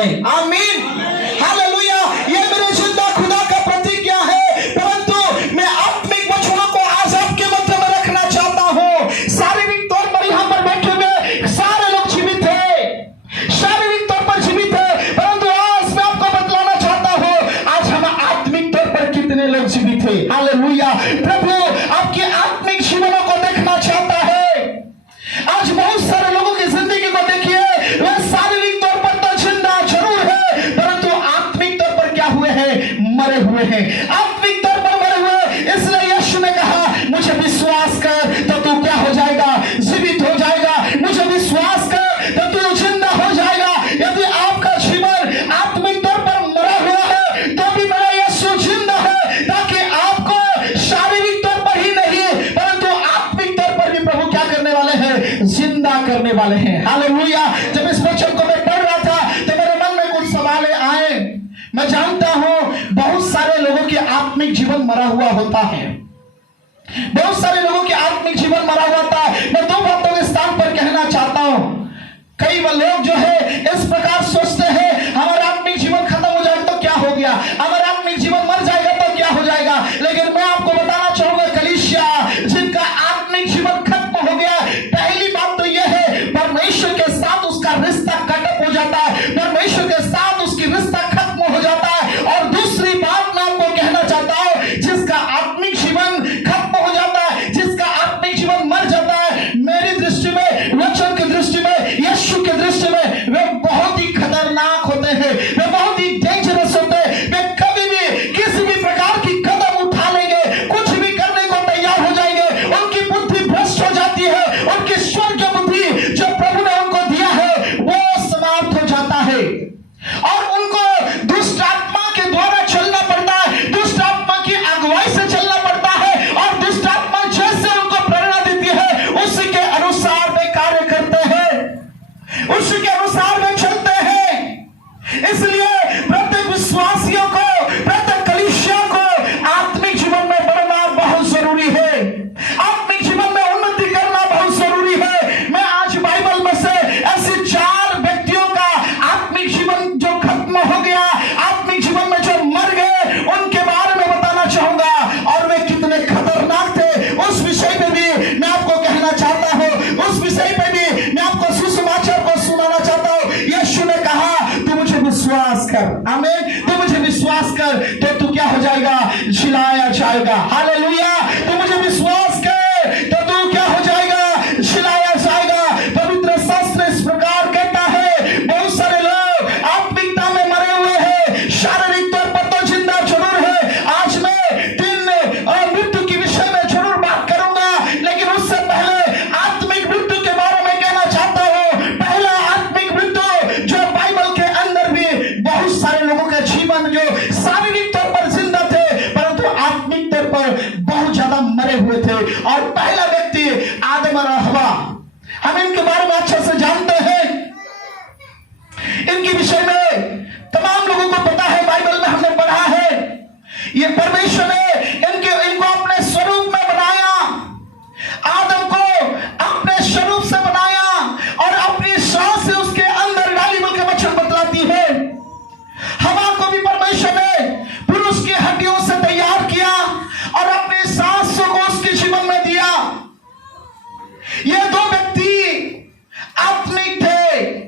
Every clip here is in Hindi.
है। आमीन, हालेलुया। ये मेरे जिंदा खुदा का प्रतिज्ञा है। परंतु मैं आत्मिक वचनों को आज आपके मध्य में रखना चाहता हूँ। शारीरिक तौर पर यहाँ पर बैठे हुए सारे लोग जीवित है, शारीरिक तौर पर जीवित है, परंतु आज मैं आपको बतलाना चाहता हूँ आज हम आत्मिक तौर पर कितने लोग जीवित है। हालेलुया। प्रभु आपके आत्मिक जीवनों को देखना चाहता है। आज बहुत सारे लोगों की जिंदगी को देखिए, वे शारीरिक तौर पर तो जिंदा जरूर है, परंतु आत्मिक तौर पर क्या हुए हैं? मरे हुए हैं। आत्मिक तौर पर मरे हुए। इसलिए यीशु ने कहा मुझे विश्वास कर तो तू क्या हो जाएगा? जीवित हो जाएगा। मुझे विश्वास कर तो तू जिंदा हो जाएगा। यदि आपका जीवन आत्मिक तौर पर मरा हुआ है तो भी मेरा यीशु जिंदा है, ताकि आपको शारीरिक तौर पर ही नहीं परंतु आत्मिक तौर पर भी प्रभु क्या करने वाले हैं? जिंदा करने वाले हैं। हालेलुया। जब इस वचन को मैं पढ़ रहा था तो मेरे मन में कुछ सवाल आए। मैं जानता हूं बहुत सारे लोगों के आत्मिक जीवन मरा हुआ होता है, बहुत सारे लोगों के आत्मिक जीवन मरा हुआ था। मैं दो बातों के स्थान पर कहना चाहता हूं। कई लोग जो है इस प्रकार सोचते हैं हमारा आत्मिक जीवन खत्म हो जाएगा तो क्या हो गया, हमारा आत्मिक जीवन मर जाएगा तो क्या हो जाएगा। लेकिन मैं आपको बताना चाहूंगा कलीसिया जिनका आत्मिक जीवन खत्म हो गया, पहली बात तो यह है परमेश्वर के साथ उसका रिश्ता कटअप हो जाता है, परमेश्वर के साथ उसकी रिश्ता खत्म हो जाता है। और दूसरी बात मैं आपको कहना चाहता हूं, जिसका आत्मिक जीवन खत्म हो जाता है, जिसका आत्मिक जीवन मर जाता है, मेरी दृष्टि में, वचन की दृष्टि में, यीशु की दृष्टि में वे बहुत ही खतरनाक होते हैं, वे बहुत ही डेंजरस होते हैं। वे कभी भी किसी भी प्रकार की कदम उठा लेंगे, कुछ भी करने को तैयार हो जाएंगे। उनकी बुद्धि भ्रष्ट हो जाती है, उनकी स्वर्ग बुद्धि जो प्रभु ने उनको दिया है वो समाप्त हो जाता है और उनको दुष्ट आत्मा के द्वारा चलना पड़ता है, दुष्ट आत्मा की अगुवाई से चलना पड़ता है और दुष्ट आत्मा जैसे उनको प्रेरणा देती है उसी के अनुसार वे कार्य करते हैं, उसी के अनुसार वे चलते हैं। इसलिए प्रत्येक विश्वासियों को, प्रत्येक कलीसिया को आत्मिक जीवन में बढ़ना बहुत जरूरी है, आत्मिक जीवन में उन्नति करना बहुत जरूरी है। मैं आज बाइबल में से ऐसे 4 व्यक्तियों का आत्मिक जीवन जो खत्म हो गया, आत्मिक जीवन में जो मर गए, उनके बारे में बताना चाहूंगा और वे कितने खतरनाक थे उस विषय पे भी मैं आपको कहना चाहता हूं, उस विषय पे भी मैं आपको सुसमाचार को सुनाना चाहता हूं। यीशु ने कहा तू मुझे विश्वास कर, आमीन, तू मुझे विश्वास कर तो तू क्या हो जाएगा? जिलाया जाएगा। हालेलुया। तू मुझे विश्वास कर तो तू क्या हो जाएगा? जिलाया जाएगा। पवित्र शास्त्र इस प्रकार कहता है बहुत सारे लोग आत्मिकता में मरे हुए हैं, शारीरिक तौर पर तो जिंदा जरूर है। आज मैं 3 मृत्यु के विषय में जरूर बात करूंगा, लेकिन उससे पहले आत्मिक मृत्यु के बारे में कहना चाहता हूं। पहला आत्मिक मृत्यु जो बाइबल के अंदर भी बहुत सारे लोगों का जीवन जो शारीरिक तौर पर जिंदा थे परंतु आत्मिक तौर पर बहुत ज्यादा मरे हुए थे, और पहला व्यक्ति आदम और हवा। हम इनके बारे में अच्छे से जानते हैं, इनके विषय में तमाम लोगों को पता है, बाइबल में हमने पढ़ा है। ये परमेश्वर ने इनको अपने स्वरूप में बनाया, आदम को अपने स्वरूप से बनाया और अपनी सांस से उसके अंदर डाली, बल्कि वचन बतलाती है। हवा को भी परमेश्वर ने पुरुष की हड्डियों से तैयार किया और अपने सांस को उसके जीवन में दिया। ये 2 व्यक्ति आत्मिक थे।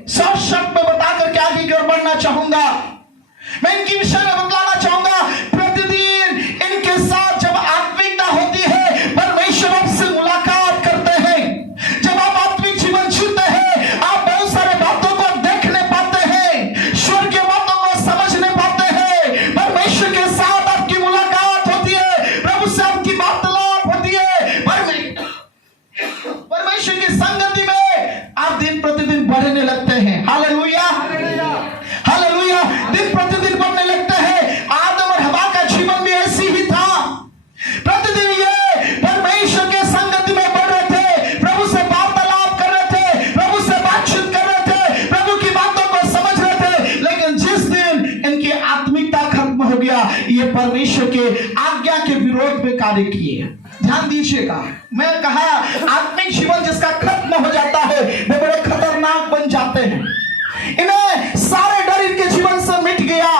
शब्द में बताकर के आगे की ओर बढ़ना चाहूंगा। मैं इनके विषय में बतलाना चाहूंगा। प्रतिदिन इनके साथ जब आत्मिकता होती है, परमेश्वर आपसे मुलाकात करते हैं। जब आप आत्मिक जीवन जीते हैं, आप बहुत सारे बातों को देखने पाते हैं, स्वर्गीय बातों को समझने पाते हैं। परमेश्वर के साथ आपकी मुलाकात होती है, प्रभु से आपकी वार्तालाप होती है, परमेश्वर की संगति में आप दिन प्रतिदिन बढ़ने लगते हैं। Hallelujah, hallelujah. दिन प्रतिदिन बढ़ने लगते हैं। आदम और हवा का जीवन भी ऐसी ही था। प्रतिदिन ये परमेश्वर के संगति में बढ़ रहे थे, प्रभु से वार्तालाप कर रहे थे, प्रभु से बातचीत कर रहे थे, प्रभु की बातों को समझ रहे थे। लेकिन जिस दिन इनकी आत्मिकता खत्म हो गया, ये परमेश्वर के आज्ञा के विरोध में कार्य किए। ध्यान दीजिएगा, मैं कहा आत्मिक जीवन जिसका खत्म हो जाता है वे बड़े खतरनाक बन जाते हैं। इन्हें सारे डर इनके जीवन से मिट गया।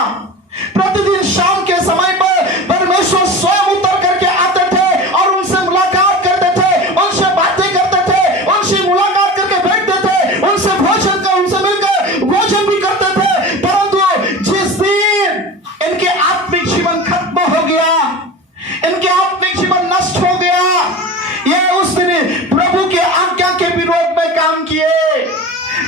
प्रतिदिन शाम के समय पर परमेश्वर स्वयं उतर करके आते थे और उनसे मुलाकात करते थे, उनसे बातें करते थे, उनसे मुलाकात करके बैठते थे, उनसे मिलकर भोजन भी करते थे। परंतु जिस दिन इनके आत्मिक जीवन खत्म हो गया, इनके आत्मिक जीवन नष्ट हो गया, ये उस दिन प्रभु के आज्ञा के विरोध में काम किए,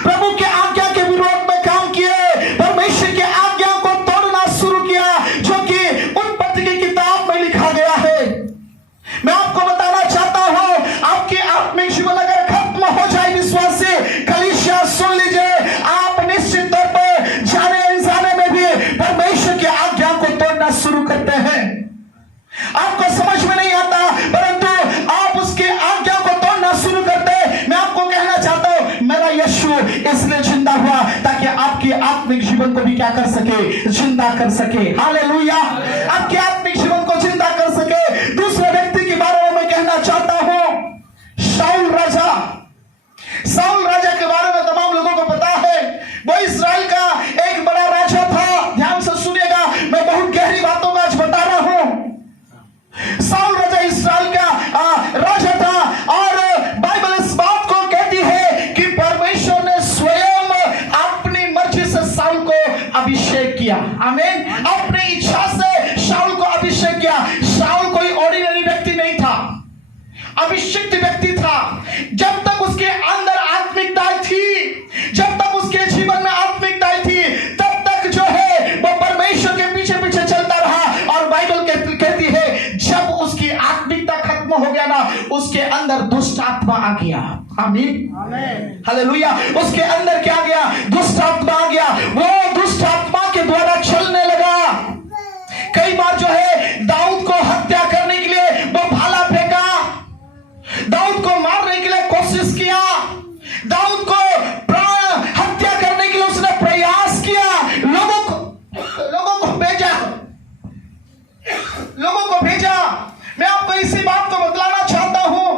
प्रभु के आज्ञा के विरोध में काम किए, परमेश्वर के आज्ञा को तोड़ना शुरू किया, जो कि उत्पत्ति की किताब में लिखा गया है। मैं आपको बताना चाहता हूं, आपके आत्मिक जीवन अगर खत्म हो जाए विश्वासी कलीसिया, सुन लीजिए, आप निश्चित तौर पर जाने अनजाने में भी परमेश्वर की आज्ञा को तोड़ना शुरू करते हैं। आपको समझ में नहीं आता, परंतु आप उसकी आज्ञा को तोड़ना शुरू करते हैं। मैं आपको कहना चाहता हूं, मेरा यीशु इसलिए जिंदा हुआ ताकि आपके आत्मिक जीवन को भी क्या कर सके, जिंदा कर सके। हालेलुया, आपके आत्मिक जीवन को जिंदा कर सके। दूसरे व्यक्ति के बारे में मैं कहना चाहता हूं, शाऊल राजा के बारे में तमाम लोगों को पता है। वो इस्राएल का एक बड़ा राजा था। ध्यान से सुनिएगा, मैं बहुत गहरी बातों को आज बता रहा हूं। शाऊल राजा इस्राएल का राजा था, और बाइबल इस बात को कहती है कि परमेश्वर ने स्वयं अपनी मर्जी से शाऊल को अभिषेक किया। आमीन। अपनी इच्छा से शाऊल को अभिषेक किया। शाऊल कोई ऑर्डिनरी व्यक्ति नहीं था, अभिषिक्त व्यक्ति था। जब तक उसके अंदर आत्मिकता थी, जब तक उसके जीवन में आत्मिकता थी, तब तक जो है वो परमेश्वर के पीछे पीछे चलता रहा। और बाइबल कहती है, जब उसकी आत्मिकता खत्म हो गया ना, उसके अंदर दुष्ट आत्मा आ गया। आमीन, हालेलुया। उसके अंदर क्या आ गया? दुष्ट आत्मा आ गया। वो दुष्ट आत्मा के द्वारा चलने लगा। कई बार जो है दाऊद को हत्या करने के लिए वो भाला फेंका, दाऊद को मारने के लिए कोशिश किया, दाऊद को प्राण हत्या करने के लिए उसने प्रयास किया, लोगों को भेजा। मैं आपको इसी बात को बतलाना चाहता हूं,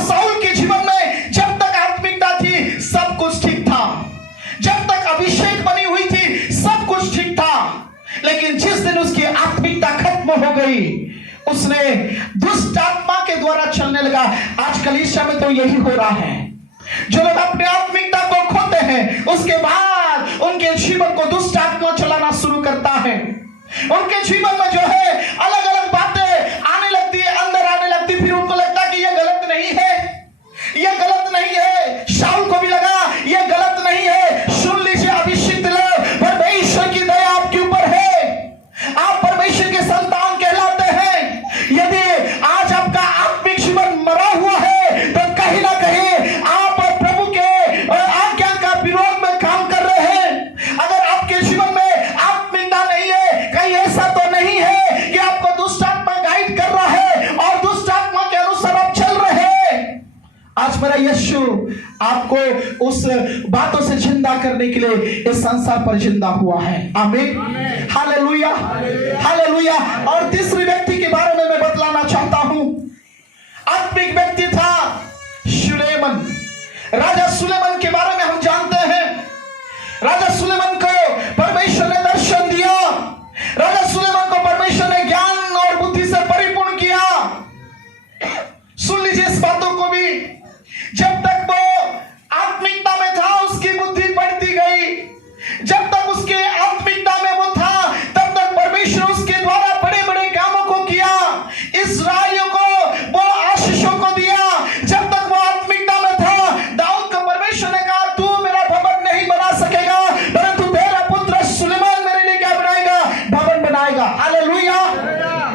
शाऊल के जीवन में जब तक आत्मिकता थी सब कुछ ठीक था, जब तक अभिषेक बनी हुई थी सब कुछ ठीक था। लेकिन जिस दिन उसकी आत्मिकता खत्म हो गई, उसने दुष्ट आत्मा के द्वारा चलने लगा। आज कलीसिया में तो यही हो रहा है। जो लोग अपने आत्मिकता को खोते हैं, उसके बाद उनके जीवन को दुष्ट आत्मा चलाना शुरू करता है। उनके जीवन में जो है अलग अलग बातें आने लगती है, अंदर आने लगती, फिर उनको लगता है कि यह गलत नहीं है, यह गलत नहीं है। शाऊल को भी लगा यह गलत नहीं है। सुन लीजिए अभिषिक्त लोग, परमेश्वर की दया आपके ऊपर है, आप परमेश्वर के संतान कहलाते हैं। यदि आज आपका आत्मिक जीवन मरा हुआ है, तो कहीं ना कहीं आप प्रभु के आज्ञा का विरोध में काम कर रहे हैं। अगर आपके जीवन में आत्मिकता नहीं है, कहीं ऐसा तो नहीं है कि आपको दुष्ट आत्मा गाइड कर रहा है और दुष्ट आत्मा के अनुसार आप चल रहे हैं। आज मेरा यीशु आपको उस बातों से जिंदा करने के लिए इस संसार पर जिंदा हुआ है। आमीन, हालेलुया, हालेलुया। और तीसरे व्यक्ति के बारे में मैं बतलाना चाहता हूं। आत्मिक व्यक्ति था सुलेमान। राजा सुलेमान के बारे में हम जानते हैं। राजा सुलेमान को परमेश्वर ने दर्शन दिया, राजा सुलेमान को परमेश्वर ने ज्ञान और बुद्धि से परिपूर्ण किया। सुन लीजिए इस बातों को भी, जब तक वो आत्मिकता में था उसकी बुद्धि बढ़ती गई, जब तक उसके आत्मिकता में वो था तब तक परमेश्वर उसके द्वारा बड़े बड़े कामों को किया, इस्राएलियों को वो आशीषों को दिया। जब तक वो आत्मिकता में था, दाऊद को परमेश्वर ने कहा तू मेरा भवन नहीं बना सकेगा, परंतु तेरा पुत्र सुलेमान मेरे लिए क्या बनाएगा? भवन बनाएगा। Hallelujah,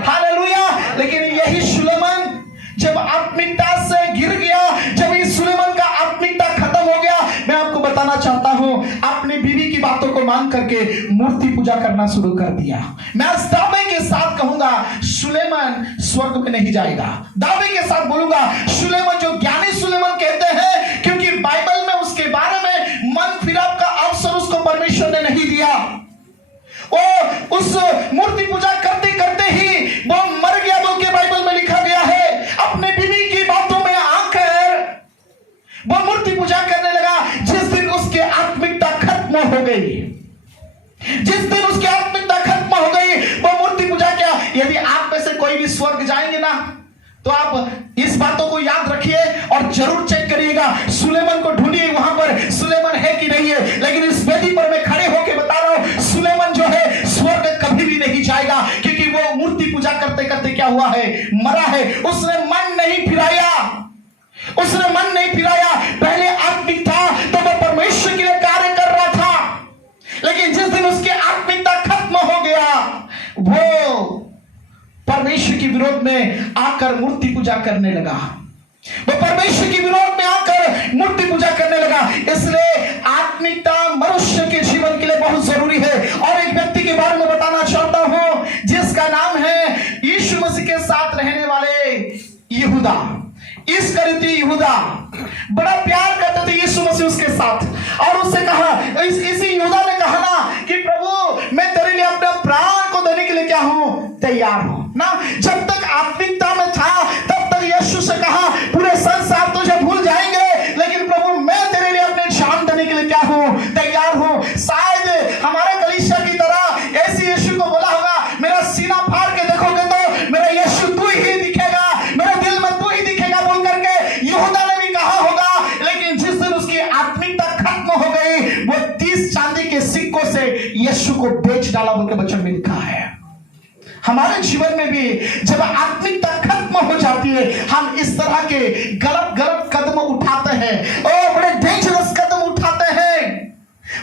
hallelujah. लेकिन यही सुलेमान जब आत्मिकता से गिर गया, जब इस सुलेमान का आत्मिकता खत्म हो गया, मैं आपको बताना चाहता हूं, अपनी बीवी की बातों को मान करके मूर्ति पूजा करना शुरू कर दिया। मैं इस दावे के साथ कहूंगा सुलेमान स्वर्ग में नहीं जाएगा। दावे के साथ बोलूंगा सुलेमान जो ज्ञानी सुलेमान कहते हैं, क्योंकि बाइबल में उसके बारे में मन फिराव का अवसर उसको परमेश्वर ने नहीं दिया। वो उस मूर्ति पूजा करते करते ही वो मर गया बोल के बाइबल में लिखा गया है। अपने बीवी की बातों में आकर वो मूर्ति पूजा करने लगा। जिस दिन उसके कोई भी स्वर्ग जाएंगे ना, तो आप इस बातों को याद रखिए और जरूर चेक करिएगा, सुलेमान को ढूंढिए वहां पर सुलेमान है कि नहीं है। लेकिन इस वेदी पर मैं खड़े होकर बता रहा हूं, सुलेमान जो है स्वर्ग कभी भी नहीं जाएगा, क्योंकि वो मूर्ति पूजा करते करते क्या हुआ है, मरा है। उसने मन नहीं फिराया, उसने मन नहीं फिराया। पहले आत्मिक था तो वो परमेश्वर के लिए कार्य कर रहा था, लेकिन जिस दिन उसकी आत्मिकता खत्म हो गया, वो परमेश्वर के विरोध में आकर मूर्ति पूजा करने लगा। वो परमेश्वर के विरोध में आकर मूर्ति पूजा करने लगा। इसलिए आत्मिकता मनुष्य के जीवन के लिए बहुत जरूरी है। और एक व्यक्ति के बारे में बताना चाहता हूं, जिसका नाम है यीशु मसीह के साथ रहने वाले यहूदा, इस्करियोती यहूदा। बड़ा प्यार करते थे यीशु मसीह उसके साथ, और उससे कहा, इसी यहूदा ने कहा ना कि प्रभु मैं तेरे लिए अपने प्राण को देने के लिए क्या हूं, तैयार हूं ना। जब तक आत्मिकता में था तब तक यीशु से कहा पूरे संसार तुझे भूल जाएंगे, लेकिन प्रभु मैं तेरे लिए अपने जान देने के लिए क्या हूं, तैयार हूं। शायद हमारे कलीसिया की तरह ऐसे यीशु को बोला होगा, मेरा सीना फाड़ के देखोगे तो मेरा यीशु तू ही दिखेगा, मेरे दिल में तू ही दिखेगा बोल करके यहूदा ने भी कहा होगा। लेकिन जिस दिन उसकी आत्मिकता खत्म हो गई, वो 30 चांदी के सिक्कों से यीशु को बेच डाला बोल के वचन में लिखा है। हमारे जीवन में भी जब आत्मिकता खत्म हो जाती है, हम इस तरह के गलत गलत कदम उठाते हैं, और बड़े डेंजरस कदम उठाते हैं,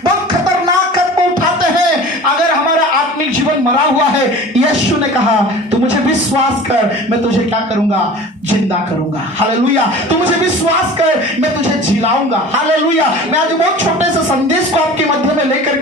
बहुत खतरनाक कदम उठाते हैं। अगर हमारा आत्मिक जीवन मरा हुआ है, यीशु ने कहा तू मुझे विश्वास कर, मैं तुझे क्या करूंगा, जिंदा करूंगा। हालेलुया। तू मुझे विश्वास कर, मैं तुझे जिलाऊंगा। हालेलुया। मैं आज बहुत छोटे से संदेश को आपके मध्य में लेकर